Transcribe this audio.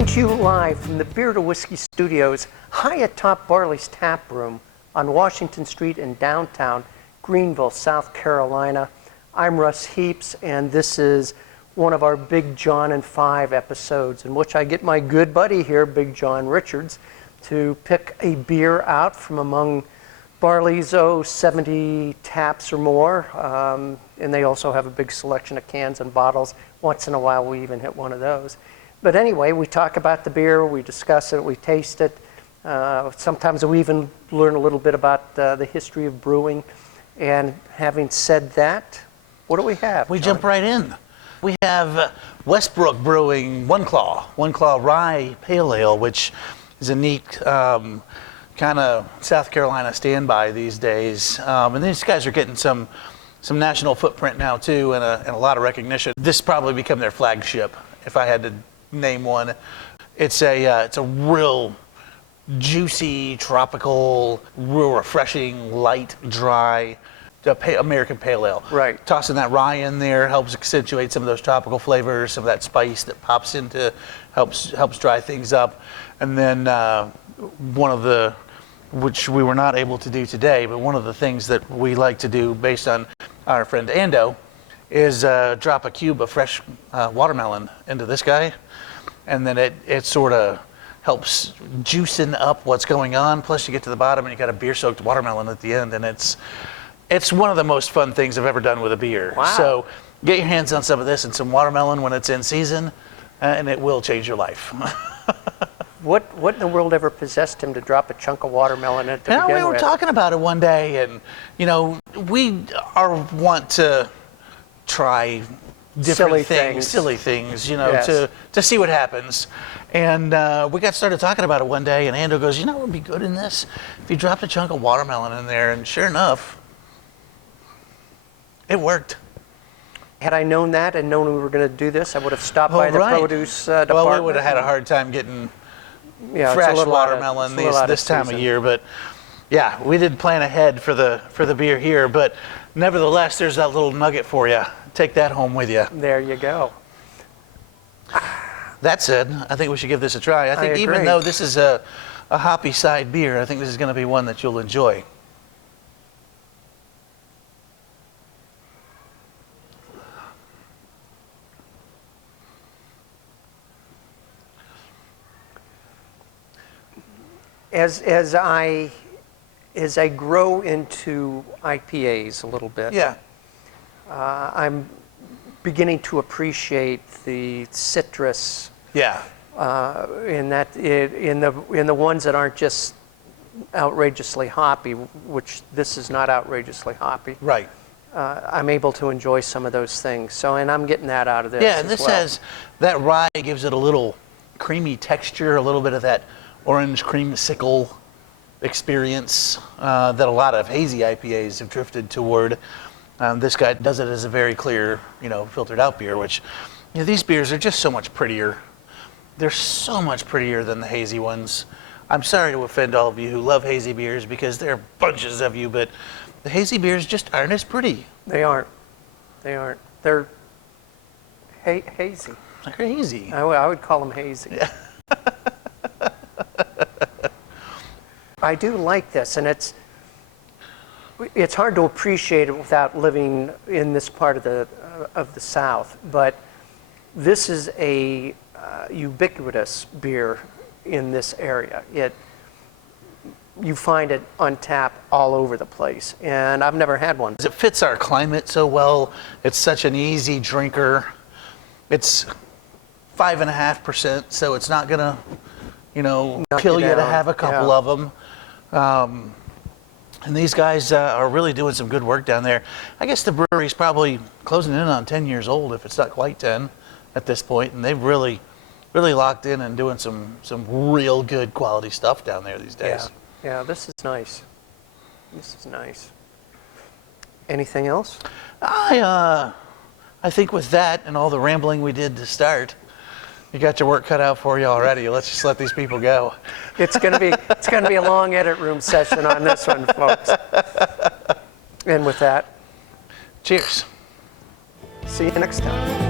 Coming to you live from the Beer to Whiskey Studios, high atop Barley's Tap Room on Washington Street in downtown Greenville, South Carolina. I'm Russ Heaps, and this is one of our Big John and Five episodes in which I get my good buddy here, Big John Richards, to pick a beer out from among Barley's 70 taps or more, and they also have a big selection of cans and bottles. Once in a while we even hit one of those. But anyway, we talk about the beer, we discuss it, we taste it. Sometimes we even learn a little bit about the history of brewing. And having said that, what do we have? We jump right in. We have Westbrook Brewing One Claw Rye Pale Ale, which is a neat kind of South Carolina standby these days. And these guys are getting some national footprint now too, and a lot of recognition. This probably become their flagship, if I had to name one. It's a real juicy, tropical, real refreshing, light, dry American Pale Ale. Right. Tossing that rye in there helps accentuate some of those tropical flavors, some of that spice that pops into, helps dry things up. And then one of the, which we were not able to do today, but one of the things that we like to do based on our friend Ando is drop a cube of fresh watermelon into this guy, and then it sort of helps juicing up what's going on. Plus you get to the bottom and you got a beer-soaked watermelon at the end, and it's one of the most fun things I've ever done with a beer. Wow. So get your hands on some of this and some watermelon when it's in season, and it will change your life. What in the world ever possessed him to drop a chunk of watermelon in it to begin with? We were talking about it one day, and we want to try different silly things, yes, to see what happens. And we got started talking about it one day, and Ando goes, what would be good in this? If you dropped a chunk of watermelon in there, and sure enough, it worked. Had I known that and known we were going to do this, I would have stopped by the produce department. Well, we would have had a hard time getting fresh watermelon this time of year, but yeah, we did plan ahead for the beer here. But nevertheless, there's that little nugget for you. Take that home with you. There you go. That said, I think we should give this a try. I think even though this is a hoppy side beer, I think this is going to be one that you'll enjoy. As I grow into IPAs a little bit, yeah, I'm beginning to appreciate the citrus. Yeah. In the ones that aren't just outrageously hoppy, which this is not outrageously hoppy. Right. I'm able to enjoy some of those things. So, and I'm getting that out of this. Yeah, and this has that rye gives it a little creamy texture, a little bit of that orange creamsicle experience that a lot of hazy IPAs have drifted toward. This guy does it as a very clear, filtered out beer, which, these beers are just so much prettier. They're so much prettier than the hazy ones. I'm sorry to offend all of you who love hazy beers, because there are bunches of you, but the hazy beers just aren't as pretty. They aren't. They aren't. They're hazy. They're hazy. I would call them hazy. Yeah. I do like this, and it's hard to appreciate it without living in this part of the South. But this is a ubiquitous beer in this area. You find it on tap all over the place, and I've never had one. It fits our climate so well. It's such an easy drinker. It's 5.5%, so it's not gonna, kill you to have a couple of them. And these guys are really doing some good work down there. I guess the brewery's probably closing in on 10 years old, if it's not quite 10 at this point, and they've really locked in and doing some real good quality stuff down there these days. Yeah, this is nice. This is nice. Anything else? I think with that and all the rambling we did to start, you got your work cut out for you already. Let's just let these people go. It's gonna be a long edit room session on this one, folks. And with that, cheers. see you next time.